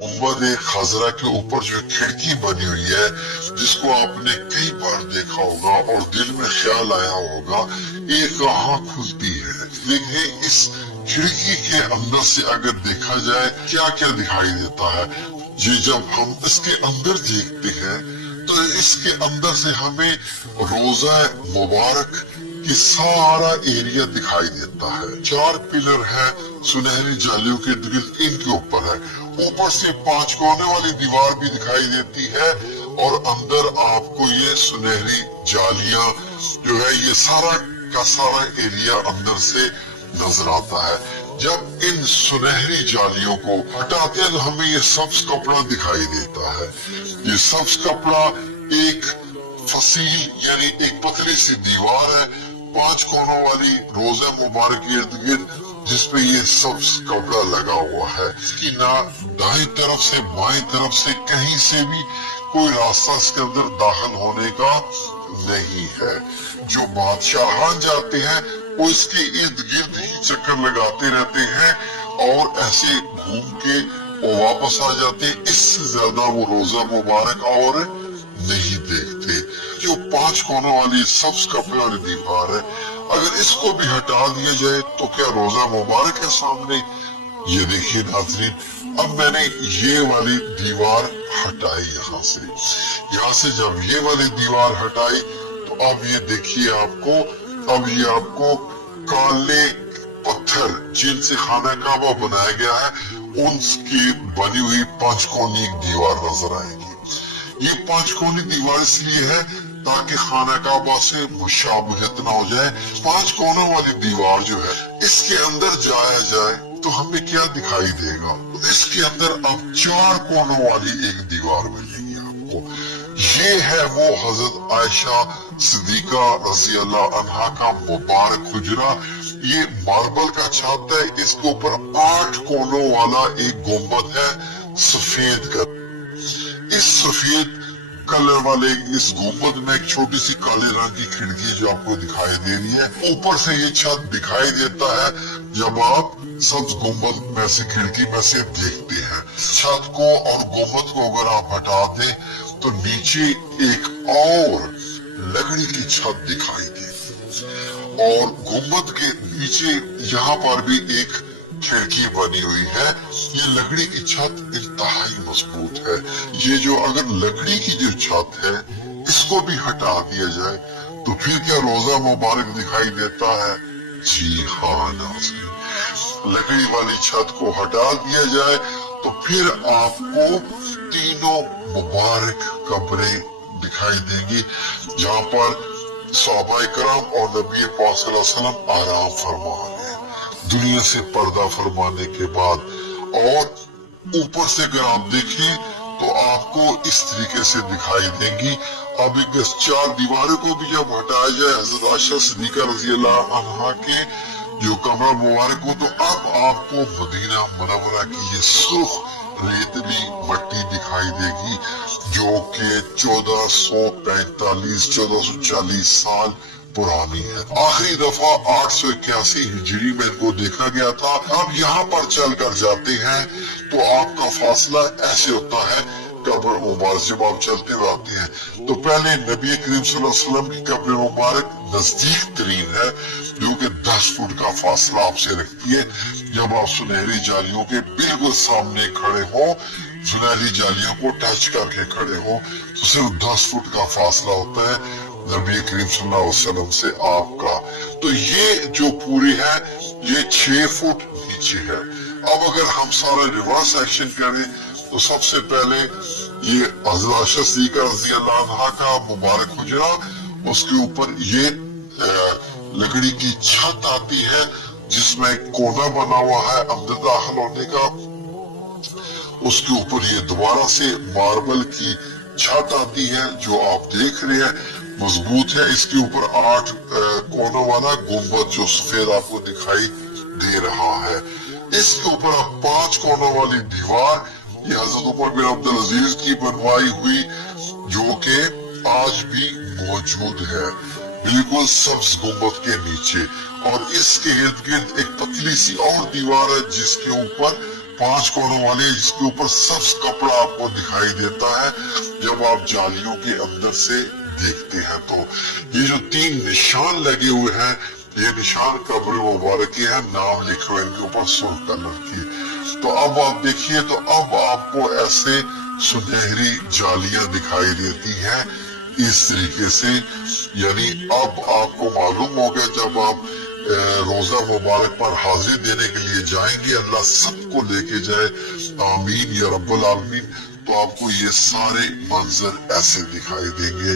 गुंबद खजरा के ऊपर जो खिड़की बनी हुई है, जिसको आपने कई बार देखा होगा और दिल में ख्याल आया होगा, ये कहाँ खुलती है। देखिए इस खिड़की के अंदर से अगर देखा जाए क्या क्या दिखाई देता है। ये जब हम इसके अंदर देखते हैं तो इसके अंदर से हमें रोजा मुबारक की सारा एरिया दिखाई देता है। 4 पिलर है सुनहरी जालियों के गिर्द, इनके ऊपर है। ऊपर से 5 कोने वाली दीवार भी दिखाई देती है और अंदर आपको ये सुनहरी जालियां जो है ये सारा का सारा एरिया अंदर से नजर आता है। जब इन सुनहरी जालियों को हटाते हैं तो हमें ये सब्ज कपड़ा दिखाई देता है। ये सब्ज कपड़ा एक फसील यानी एक पतली सी दीवार है 5 कोनों वाली रोजा मुबारक के इर्द गिर्द, जिसपे ये सब्ज कपड़ा लगा हुआ है। इसकी ना दाएं तरफ से बाएं तरफ से कहीं से भी कोई रास्ता इसके अंदर दाखिल होने का नहीं है। जो बादशाह जाते हैं वो इसके इर्द गिर्द ही चक्कर लगाते रहते हैं और ऐसे घूम के वो वापस आ जाते हैं। इससे ज्यादा वो रोजा मुबारक और नहीं देखते। जो 5 कोनों वाली सब्ज कपड़े वाली दीवार है, अगर इसको भी हटा दिया जाए तो क्या रोजा मुबारक है सामने। ये देखिए नाज़रीन, अब मैंने ये वाली दीवार हटाई यहाँ से जब ये वाली दीवार हटाई तो अब ये देखिए अब ये आपको काले पत्थर जिनसे खाना काबा बनाया गया है उनकी बनी हुई 5 कोनी दीवार नजर आएगी। ये 5 कोनी दीवार इसलिए है ताकि खाना काबा से मुशाबहत ना हो जाए। 5 कोनों वाली दीवार जो है इसके अंदर जाया जाए तो हमें क्या दिखाई देगा। तो इसके अंदर अब 4 कोनों वाली एक दीवार मिलेगी आपको। ये है वो हजरत आयशा सिद्दीका रज़ी अल्लाह अन्हा का मुबारक हुजरा। ये मार्बल का छत है, इसके ऊपर 8 कोनों वाला एक गुंबद है सफेद का। इस सफेद कलर वाले इस गुंबद में एक छोटी सी काले रंग की खिड़की जो आपको दिखाई दे रही है। ऊपर से ये छत दिखाई देता है जब आप सब्ज गुंबद में से खिड़की में से देखते हैं। छत को और गुंबद को अगर आप हटा दें तो नीचे एक और लकड़ी की छत दिखाई देगी और गुंबद के नीचे यहाँ पर भी एक खिड़की बनी हुई है। ये लकड़ी की छत इंतहाई मजबूत है। ये जो अगर लकड़ी की जो छत है इसको भी हटा दिया जाए तो फिर क्या रोजा मुबारक दिखाई देता है। जी हाँ नाज़रीन, लकड़ी वाली छत को हटा दिया जाए तो फिर आपको तीनों मुबारक कब्रें दिखाई देंगी जहाँ पर सहाबाए किराम और नबी पाक सल्लल्लाहु अलैहि वसल्लम आराम फरमा रहे हैं दुनिया से पर्दा फरमाने के बाद। और ऊपर से अगर आप देखें तो आपको इस तरीके से दिखाई देंगी। अब एक 4 दीवारों को भी जब हटाया जाए हजरत आयशा सिद्दीका रज़ी अल्लाह अन्हा के जो कमरा मुबारक हो, तो अब आपको मदीना मुनव्वरा की ये सुर्ख रेतली मट्टी दिखाई देगी जो कि 1440 साल पुरानी है। आखिरी दफा 881 हिजरी में इनको देखा गया था। अब यहाँ पर चल कर जाते हैं तो आपका फासला ऐसे होता है कब्र मुबारक जब आप चलते हुए आते हैं तो पहले नबी करीम सल्लल्लाहु अलैहि वसल्लम की कब्र मुबारक नजदीक तरीन है जो कि 10 फुट का फासला आपसे रखती है। जब आप सुनहरी जालियों के बिल्कुल सामने खड़े हो, सुनहरी जालियों को टच करके खड़े हो तो सिर्फ 10 फुट का फासला होता है नबी करीम सल्लल्लाहु अलैहि वसल्लम से आपका। तो ये जो पूरी है ये 6 फुट नीचे है। अब अगर हम सारा रिवर्स एक्शन करें तो सबसे पहले ये हज़रत आयशा सिद्दीका रज़ी अल्लाह अन्हा का मुबारक हुजरा, उसके ऊपर ये लकड़ी की छत आती है जिसमें एक कोना बना हुआ है अंदर दाखिल होने का। उसके ऊपर ये दोबारा से मार्बल की छत आती है जो आप देख रहे हैं मजबूत है। इसके ऊपर 8 कोनों वाला गुंबद जो सफेद आपको दिखाई दे रहा है। इसके ऊपर अब 5 कोनों वाली दीवार ये हजरत उमर बिन अब्दुल अजीज की बनवाई हुई जो कि आज भी मौजूद है बिल्कुल सब्ज गुंबद के नीचे। और इसके इर्द गिर्द एक पतली सी और दीवार है जिसके ऊपर 5 कोणों वाली, जिसके ऊपर सब्ज कपड़ा आपको दिखाई देता है जब आप जालियों के अंदर से देखते हैं। तो ये जो 3 निशान लगे हुए हैं, ये निशान कब्र मुबारक के हैं, नाम लिखे हुए इनके ऊपर सुर्ख कलर की। तो अब आप देखिए, तो अब आपको ऐसे सुनहरी जालियां दिखाई देती हैं इस तरीके से। यानी अब आपको मालूम हो गया, जब आप रोजा मुबारक पर हाजिरी देने के लिए जाएंगे, अल्लाह सबको लेके जाए, आमीन या रब्बुल आलमीन, तो आपको ये सारे मंजर ऐसे दिखाई देंगे।